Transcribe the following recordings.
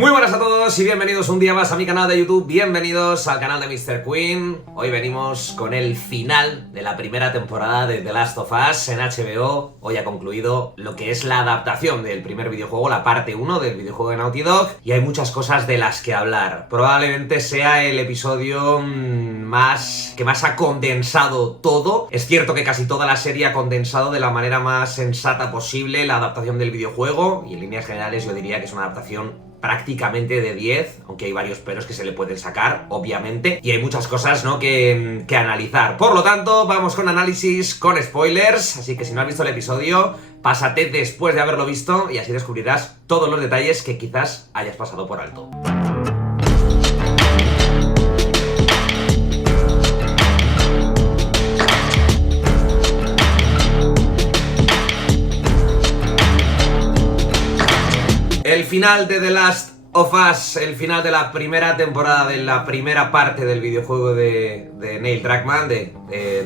Muy buenas a todos y bienvenidos un día más a mi canal de YouTube, bienvenidos al canal de Mr. Queen. Hoy venimos con el final de la primera temporada de The Last of Us en HBO. Hoy ha concluido lo que es la adaptación del primer videojuego, la parte 1 del videojuego de Naughty Dog, y hay muchas cosas de las que hablar. Probablemente sea el episodio que más ha condensado todo. Es cierto que casi toda la serie ha condensado de la manera más sensata posible la adaptación del videojuego, y en líneas generales yo diría que es una adaptación prácticamente de 10, aunque hay varios peros que se le pueden sacar, obviamente, y hay muchas cosas, ¿no?, que analizar. Por lo tanto, vamos con análisis, con spoilers, así que si no has visto el episodio, pásate después de haberlo visto y así descubrirás todos los detalles que quizás hayas pasado por alto. El final de The Last of Us, el final de la primera temporada, de la primera parte del videojuego de Neil Druckmann, de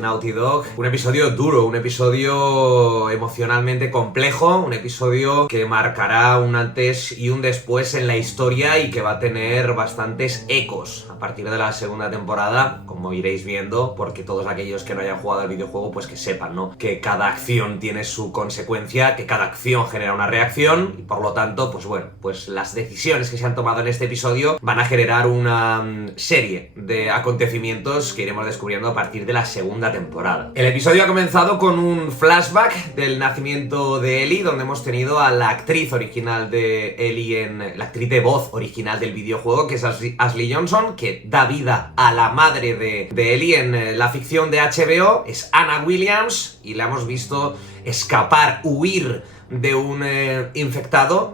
Naughty Dog. Un episodio duro, un episodio emocionalmente complejo, un episodio que marcará un antes y un después en la historia y que va a tener bastantes ecos a partir de la segunda temporada, como iréis viendo, porque todos aquellos que no hayan jugado al videojuego, pues que sepan, ¿no?, que cada acción tiene su consecuencia, que cada acción genera una reacción y por lo tanto, pues bueno, pues las decisiones que se han tomado en este episodio van a generar una serie de acontecimientos que iremos descubriendo a partir de la segunda temporada. El episodio ha comenzado con un flashback del nacimiento de Ellie, donde hemos tenido a la actriz original de Ellie, la actriz de voz original del videojuego, que es Ashley Johnson, que da vida a la madre de Ellie en la ficción de HBO, es Anna Williams, y la hemos visto escapar, huir de un infectado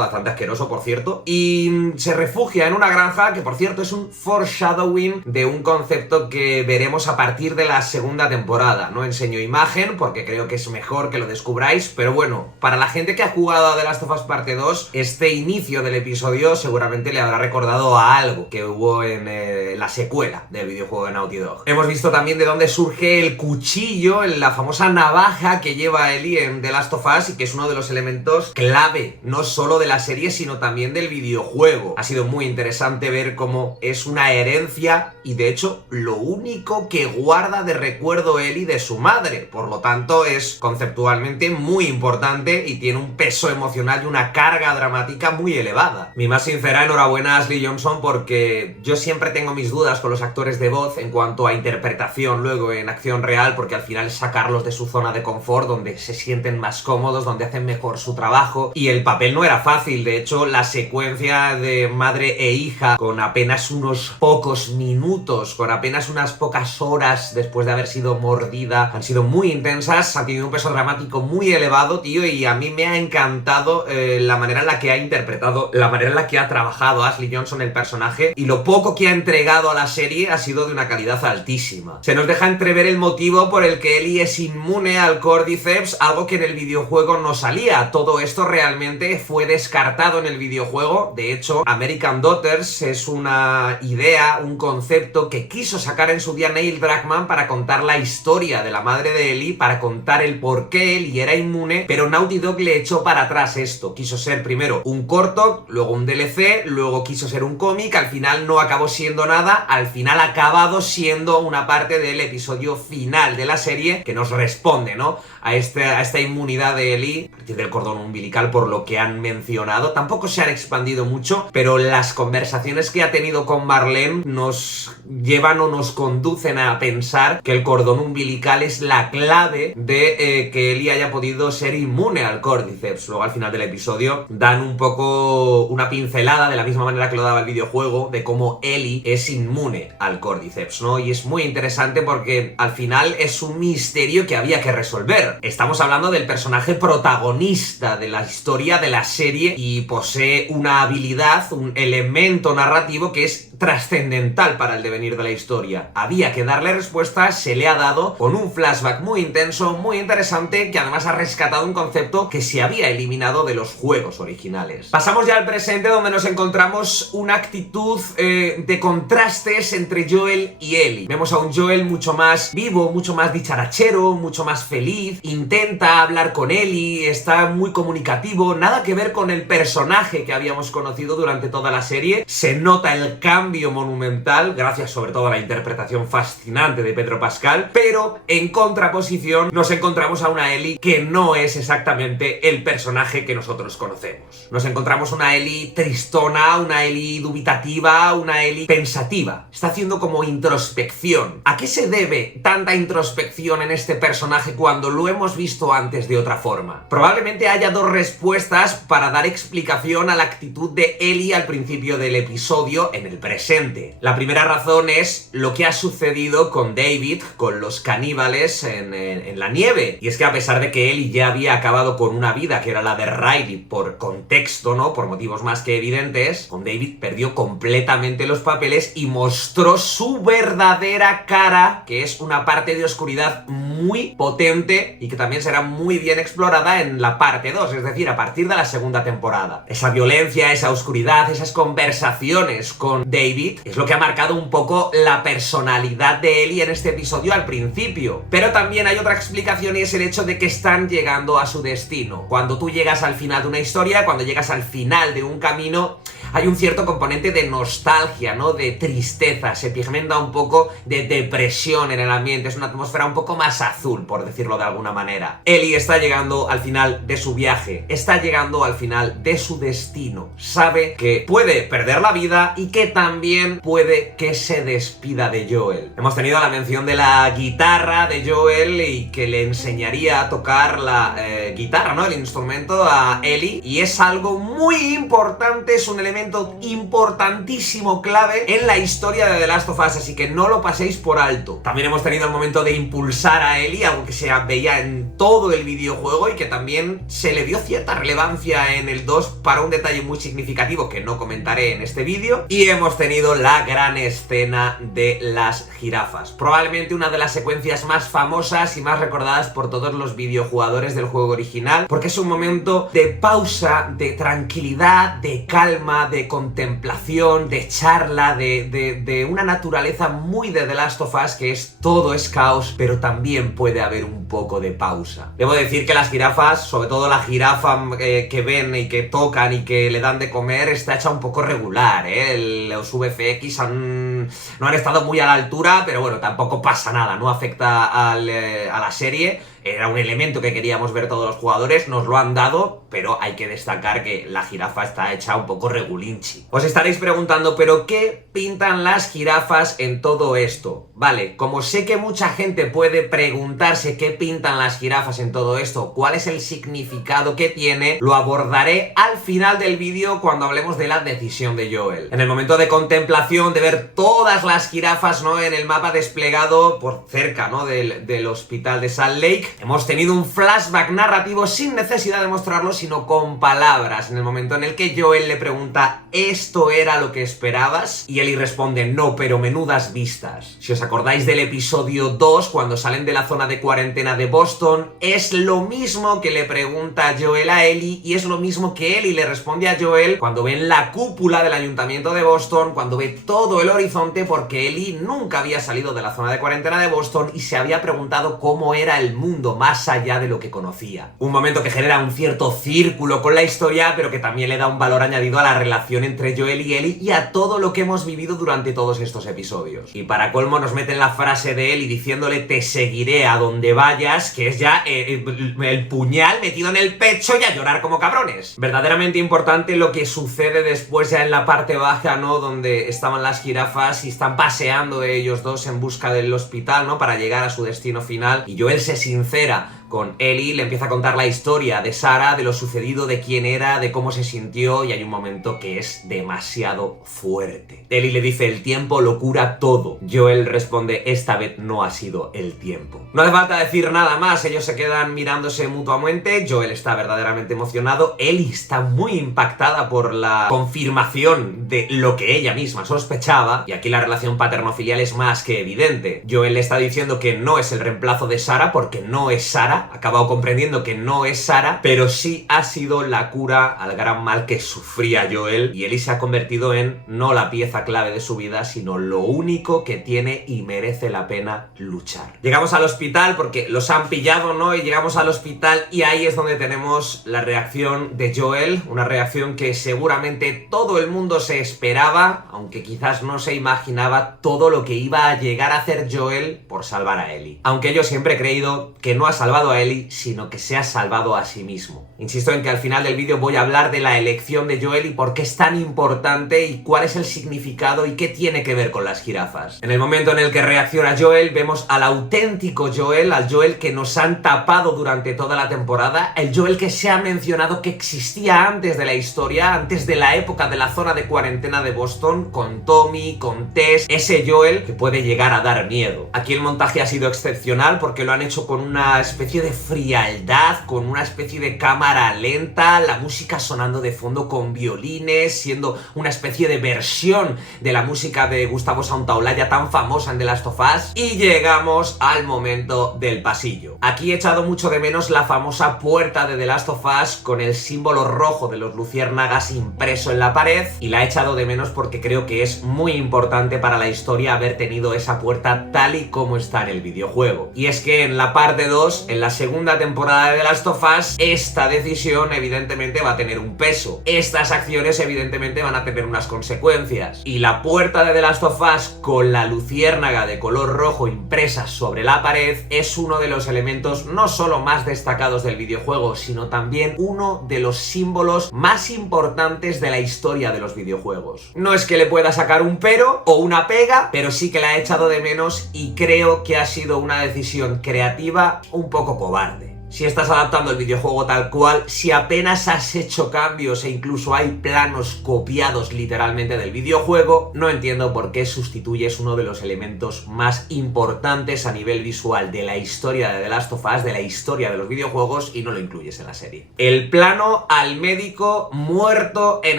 bastante asqueroso, por cierto, y se refugia en una granja que, por cierto, es un foreshadowing de un concepto que veremos a partir de la segunda temporada. No enseño imagen porque creo que es mejor que lo descubráis, pero bueno, para la gente que ha jugado a The Last of Us Parte 2, este inicio del episodio seguramente le habrá recordado a algo que hubo en la secuela del videojuego de Naughty Dog. Hemos visto también de dónde surge el cuchillo, la famosa navaja que lleva Ellie en The Last of Us, y que es uno de los elementos clave, no solo de la serie, sino también del videojuego. Ha sido muy interesante ver cómo es una herencia y, de hecho, lo único que guarda de recuerdo Ellie de su madre. Por lo tanto, es conceptualmente muy importante y tiene un peso emocional y una carga dramática muy elevada. Mi más sincera enhorabuena a Ashley Johnson, porque yo siempre tengo mis dudas con los actores de voz en cuanto a interpretación luego en acción real, porque al final es sacarlos de su zona de confort, donde se sienten más cómodos, donde hacen mejor su trabajo, y el papel no era fácil. De hecho, la secuencia de madre e hija, con apenas unos pocos minutos, con apenas unas pocas horas después de haber sido mordida, han sido muy intensas, ha tenido un peso dramático muy elevado, tío, y a mí me ha encantado la manera en la que ha interpretado, la manera en la que ha trabajado Ashley Johnson el personaje, y lo poco que ha entregado a la serie ha sido de una calidad altísima. Se nos deja entrever el motivo por el que Ellie es inmune al Cordyceps, algo que en el videojuego no salía. Todo esto realmente fue descartado en el videojuego. De hecho, American Daughters es una idea, un concepto que quiso sacar en su día Neil Druckmann para contar la historia de la madre de Ellie, para contar el por qué Ellie era inmune, pero Naughty Dog le echó para atrás esto. Quiso ser primero un corto, luego un DLC, luego quiso ser un cómic, al final no acabó siendo nada, al final ha acabado siendo una parte del episodio final de la serie que nos responde, ¿no?, a esta inmunidad de Ellie a partir del cordón umbilical, por lo que han mencionado. Tampoco se han expandido mucho, pero las conversaciones que ha tenido con Marlene nos llevan o nos conducen a pensar que el cordón umbilical es la clave de que Ellie haya podido ser inmune al Cordyceps. Luego, al final del episodio, dan un poco una pincelada, de la misma manera que lo daba el videojuego, de cómo Ellie es inmune al Cordyceps, ¿no? Y es muy interesante porque al final es un misterio que había que resolver. Estamos hablando del personaje protagonista de la historia de la serie y posee una habilidad, un elemento narrativo que es trascendental para el devenir de la historia. Había que darle respuesta, se le ha dado con un flashback muy intenso, muy interesante, que además ha rescatado un concepto que se había eliminado de los juegos originales. Pasamos ya al presente, donde nos encontramos una actitud de contrastes entre Joel y Ellie. Vemos a un Joel mucho más vivo, mucho más dicharachero, mucho más feliz, intenta hablar con Ellie, está muy comunicativo, nada que ver con el personaje que habíamos conocido durante toda la serie. Se nota el cambio monumental, gracias sobre todo a la interpretación fascinante de Pedro Pascal, pero en contraposición nos encontramos a una Ellie que no es exactamente el personaje que nosotros conocemos. Nos encontramos una Ellie tristona, una Ellie dubitativa, una Ellie pensativa. Está haciendo como introspección. ¿A qué se debe tanta introspección en este personaje cuando lo hemos visto antes de otra forma? Probablemente haya dos respuestas para dar explicación a la actitud de Ellie al principio del episodio en el presente. La primera razón es lo que ha sucedido con David, con los caníbales en la nieve. Y es que a pesar de que Ellie ya había acabado con una vida que era la de Riley por contexto, ¿no? Por motivos más que evidentes, con David perdió completamente los papeles y mostró su verdadera cara, que es una parte de oscuridad muy potente y que también será muy bien explorada en la parte 2, es decir, a partir de la segunda temporada. Esa violencia, esa oscuridad, esas conversaciones con David es lo que ha marcado un poco la personalidad de Ellie en este episodio al principio. Pero también hay otra explicación y es el hecho de que están llegando a su destino. Cuando tú llegas al final de una historia, cuando llegas al final de un camino, hay un cierto componente de nostalgia, ¿no? De tristeza, se pigmenta un poco de depresión en el ambiente, es una atmósfera un poco más azul, por decirlo de alguna manera. Ellie está llegando al final de su viaje, está llegando al final de su destino, sabe que puede perder la vida y que también puede que se despida de Joel. Hemos tenido la mención de la guitarra de Joel y que le enseñaría a tocar la guitarra, ¿no? El instrumento a Ellie, y es algo muy importante, es un elemento importantísimo, clave en la historia de The Last of Us, así que no lo paséis por alto. También hemos tenido el momento de impulsar a Ellie, algo que se veía en todo el videojuego y que también se le dio cierta relevancia en el 2 para un detalle muy significativo que no comentaré en este vídeo. Y hemos tenido la gran escena de las jirafas, probablemente una de las secuencias más famosas y más recordadas por todos los videojugadores del juego original, porque es un momento de pausa, de tranquilidad, de calma, de contemplación, de charla, de una naturaleza muy de The Last of Us, que es todo es caos, pero también puede haber un poco de pausa. Debo decir que las jirafas, sobre todo la jirafa que ven y que tocan y que le dan de comer, está hecha un poco regular, ¿eh? Los VFX no han estado muy a la altura, pero bueno, tampoco pasa nada, no afecta a la serie. Era un elemento que queríamos ver todos los jugadores, nos lo han dado, pero hay que destacar que la jirafa está hecha un poco regulinchi. Os estaréis preguntando, ¿pero qué pintan las jirafas en todo esto? Vale, como sé que mucha gente puede preguntarse qué pintan las jirafas en todo esto, cuál es el significado que tiene, lo abordaré al final del vídeo cuando hablemos de la decisión de Joel. En el momento de contemplación, de ver todas las jirafas, ¿no? En el mapa desplegado por cerca, ¿no? Del hospital de Salt Lake, hemos tenido un flashback narrativo sin necesidad de mostrarlo, sino con palabras, en el momento en el que Joel le pregunta ¿esto era lo que esperabas? Y Ellie responde no, pero menudas vistas. Si os acordáis del episodio 2, cuando salen de la zona de cuarentena de Boston, es lo mismo que le pregunta Joel a Ellie y es lo mismo que Ellie le responde a Joel cuando ven la cúpula del ayuntamiento de Boston, cuando ve todo el horizonte, porque Ellie nunca había salido de la zona de cuarentena de Boston y se había preguntado cómo era el mundo más allá de lo que conocía. Un momento que genera un cierto círculo con la historia, pero que también le da un valor añadido a la relación entre Joel y Ellie y a todo lo que hemos vivido durante todos estos episodios. Y para colmo nos meten la frase de Ellie diciéndole te seguiré a donde vayas, que es ya el puñal metido en el pecho y a llorar como cabrones. Verdaderamente importante lo que sucede después ya en la parte baja, ¿no? Donde estaban las jirafas y están paseando ellos dos en busca del hospital, ¿no? Para llegar a su destino final y Joel se sincera con Ellie, le empieza a contar la historia de Sarah, de lo sucedido, de quién era, de cómo se sintió, y hay un momento que es demasiado fuerte. Ellie le dice: el tiempo lo cura todo. Joel responde: esta vez no ha sido el tiempo. No hace falta decir nada más, ellos se quedan mirándose mutuamente. Joel está verdaderamente emocionado, Ellie está muy impactada por la confirmación de lo que ella misma sospechaba, y aquí la relación paterno-filial es más que evidente. Joel le está diciendo que no es el reemplazo de Sarah porque no es Sarah, ha acabado comprendiendo que no es Sarah, pero sí ha sido la cura al gran mal que sufría Joel, y Ellie se ha convertido en no la pieza clave de su vida, sino lo único que tiene y merece la pena luchar. Llegamos al hospital porque los han pillado, ¿no? Y llegamos al hospital y ahí es donde tenemos la reacción de Joel, una reacción que seguramente todo el mundo se esperaba, aunque quizás no se imaginaba todo lo que iba a llegar a hacer Joel por salvar a Ellie. Aunque yo siempre he creído que no ha salvado a Ellie, sino que se ha salvado a sí mismo. Insisto en que al final del vídeo voy a hablar de la elección de Joel y por qué es tan importante y cuál es el significado y qué tiene que ver con las jirafas. En el momento en el que reacciona Joel, vemos al auténtico Joel, al Joel que nos han tapado durante toda la temporada, el Joel que se ha mencionado que existía antes de la historia, antes de la época de la zona de cuarentena de Boston, con Tommy, con Tess, ese Joel que puede llegar a dar miedo. Aquí el montaje ha sido excepcional porque lo han hecho con una especie de frialdad, con una especie de cámara lenta, la música sonando de fondo con violines, siendo una especie de versión de la música de Gustavo Santaolalla tan famosa en The Last of Us, y llegamos al momento del pasillo. Aquí he echado mucho de menos la famosa puerta de The Last of Us con el símbolo rojo de los luciérnagas impreso en la pared, y la he echado de menos porque creo que es muy importante para la historia haber tenido esa puerta tal y como está en el videojuego. Y es que en la parte 2, en la segunda temporada de The Last of Us, esta decisión evidentemente va a tener un peso. Estas acciones evidentemente van a tener unas consecuencias. Y la puerta de The Last of Us con la luciérnaga de color rojo impresa sobre la pared es uno de los elementos no solo más destacados del videojuego, sino también uno de los símbolos más importantes de la historia de los videojuegos. No es que le pueda sacar un pero o una pega, pero sí que la he echado de menos y creo que ha sido una decisión creativa un poco cobarde. Si estás adaptando el videojuego tal cual, si apenas has hecho cambios e incluso hay planos copiados literalmente del videojuego, no entiendo por qué sustituyes uno de los elementos más importantes a nivel visual de la historia de The Last of Us, de la historia de los videojuegos, y no lo incluyes en la serie. El plano al médico muerto en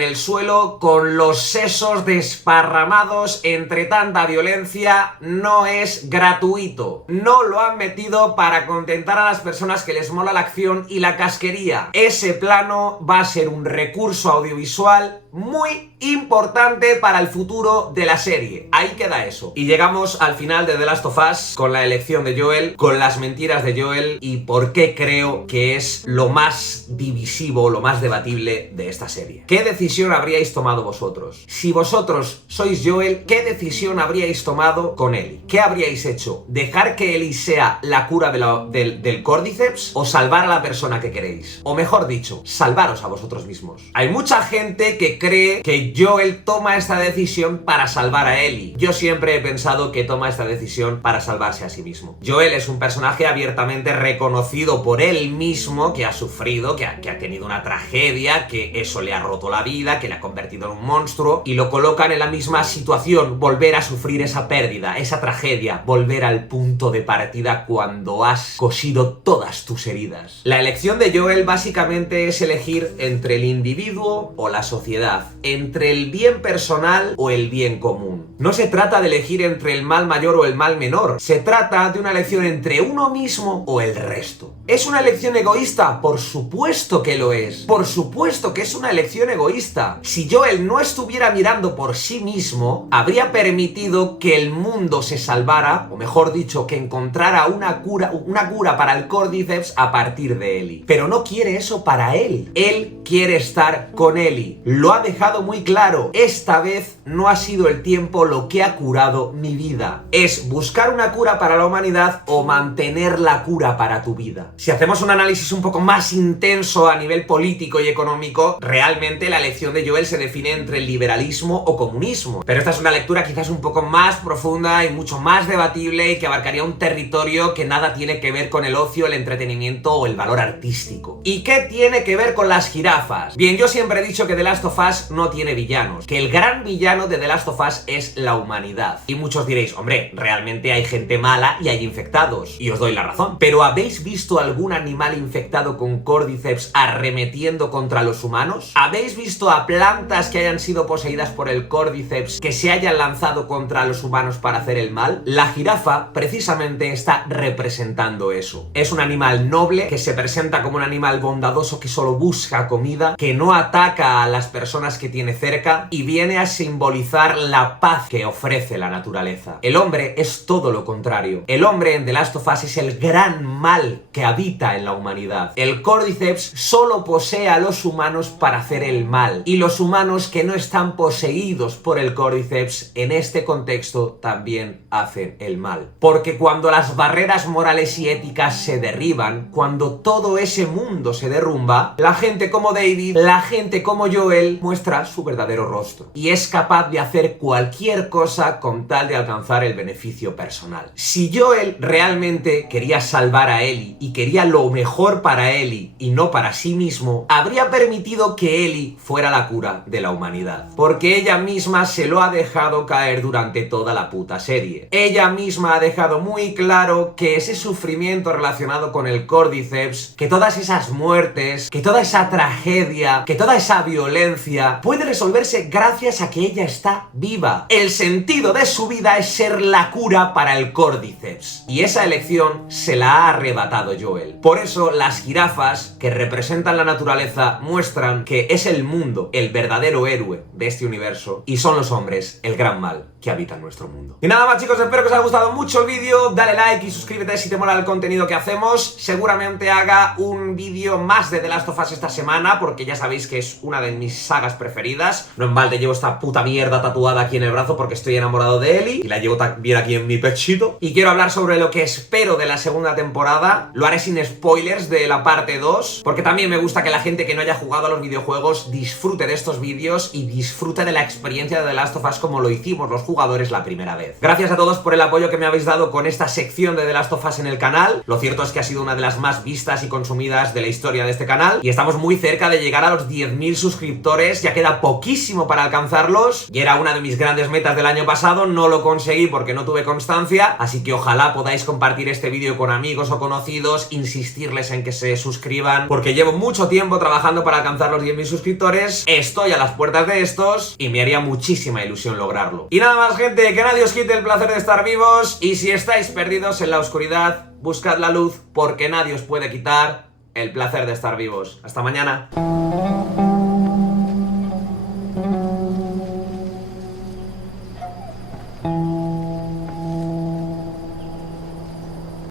el suelo con los sesos desparramados entre tanta violencia no es gratuito. No lo han metido para contentar a las personas que les mola la acción y la casquería. Ese plano va a ser un recurso audiovisual muy importante para el futuro de la serie. Ahí queda eso. Y llegamos al final de The Last of Us con la elección de Joel, con las mentiras de Joel y por qué creo que es lo más divisivo, lo más debatible de esta serie. ¿Qué decisión habríais tomado vosotros? Si vosotros sois Joel, ¿qué decisión habríais tomado con Ellie? ¿Qué habríais hecho? ¿Dejar que Ellie sea la cura del Cordyceps o salvar a la persona que queréis? O mejor dicho, salvaros a vosotros mismos. Hay mucha gente que cree que Joel toma esta decisión para salvar a Ellie. Yo siempre he pensado que toma esta decisión para salvarse a sí mismo. Joel es un personaje abiertamente reconocido por él mismo, que ha sufrido, que ha tenido una tragedia, que eso le ha roto la vida, que le ha convertido en un monstruo, y lo colocan en la misma situación, volver a sufrir esa pérdida, esa tragedia, volver al punto de partida cuando has cosido todas tus heridas. La elección de Joel básicamente es elegir entre el individuo o la sociedad, entre el bien personal o el bien común. No se trata de elegir entre el mal mayor o el mal menor, se trata de una elección entre uno mismo o el resto. ¿Es una elección egoísta? Por supuesto que lo es. Por supuesto que es una elección egoísta. Si Joel no estuviera mirando por sí mismo, habría permitido que el mundo se salvara, o mejor dicho, que encontrara una cura para el Cordyceps a partir de Ellie. Pero no quiere eso para él. Él quiere estar con Ellie. Lo ha dejado muy claro. Esta vez no ha sido el tiempo lo que ha curado mi vida. Es buscar una cura para la humanidad o mantener la cura para tu vida. Si hacemos un análisis un poco más intenso a nivel político y económico, realmente la elección de Joel se define entre el liberalismo o comunismo. Pero esta es una lectura quizás un poco más profunda y mucho más debatible y que abarcaría un territorio que nada tiene que ver con el ocio, el entretenimiento o el valor artístico. ¿Y qué tiene que ver con las jirafas? Bien, yo siempre he dicho que The Last of Us no tiene villanos, que el gran villano de The Last of Us es la humanidad. Y muchos diréis, hombre, realmente hay gente mala y hay infectados. Y os doy la razón. Pero ¿habéis visto algún animal infectado con Cordyceps arremetiendo contra los humanos? ¿Habéis visto a plantas que hayan sido poseídas por el Cordyceps que se hayan lanzado contra los humanos para hacer el mal? La jirafa precisamente está representando eso. Es un animal noble que se presenta como un animal bondadoso que solo busca comida, que no ataca a las personas que tiene cerca y viene a simbolizar la paz que ofrece la naturaleza. El hombre es todo lo contrario. El hombre en The Last of Us es el gran mal que habita en la humanidad. El Cordyceps solo posee a los humanos para hacer el mal, y los humanos que no están poseídos por el Cordyceps en este contexto también hacen el mal. Porque cuando las barreras morales y éticas se derriban, cuando todo ese mundo se derrumba, la gente como David, la gente como Joel muestra su verdadero rostro y es capaz de hacer cualquier cosa con tal de alcanzar el beneficio personal. Si Joel realmente quería salvar a Ellie y quería lo mejor para Ellie y no para sí mismo, habría permitido que Ellie fuera la cura de la humanidad, porque ella misma se lo ha dejado caer durante toda la puta serie. Ella misma ha dejado muy claro que ese sufrimiento relacionado con el Cordyceps, que todas esas muertes, que toda esa tragedia, que toda esa violencia puede resolverse gracias a que ella está viva. El sentido de su vida es ser la cura para el Cordyceps, y esa elección se la ha arrebatado Joel. Por eso las jirafas, que representan la naturaleza, muestran que es el mundo el verdadero héroe de este universo y son los hombres el gran mal que habita en nuestro mundo. Y nada más, chicos, espero que os haya gustado mucho el vídeo. Dale like y suscríbete si te mola el contenido que hacemos. Seguramente haga un vídeo más de The Last of Us esta semana, porque ya sabéis que es una de mis sagas preferidas. No en balde llevo esta puta mierda tatuada aquí en el brazo porque estoy enamorado de Ellie y la llevo también aquí en mi pechito. Y quiero hablar sobre lo que espero de la segunda temporada. Lo haré sin spoilers de la parte 2, porque también me gusta que la gente que no haya jugado a los videojuegos disfrute de estos vídeos y disfrute de la experiencia de The Last of Us como lo hicimos los jugadores la primera vez. Gracias a todos por el apoyo que me habéis dado con esta sección de The Last of Us en el canal. Lo cierto es que ha sido una de las más vistas y consumidas de la historia de este canal y estamos muy cerca de llegar a los 10.000 suscriptores. Ya queda poquísimo para alcanzarlos y era una de mis grandes metas del año pasado. No lo conseguí porque no tuve constancia, así que ojalá podáis compartir este vídeo con amigos o conocidos, insistirles en que se suscriban, porque llevo mucho tiempo trabajando para alcanzar los 10.000 suscriptores. Estoy a las puertas de estos y me haría muchísima ilusión lograrlo. Y nada más, gente, que nadie os quite el placer de estar vivos, y si estáis perdidos en la oscuridad, buscad la luz, porque nadie os puede quitar el placer de estar vivos. Hasta mañana.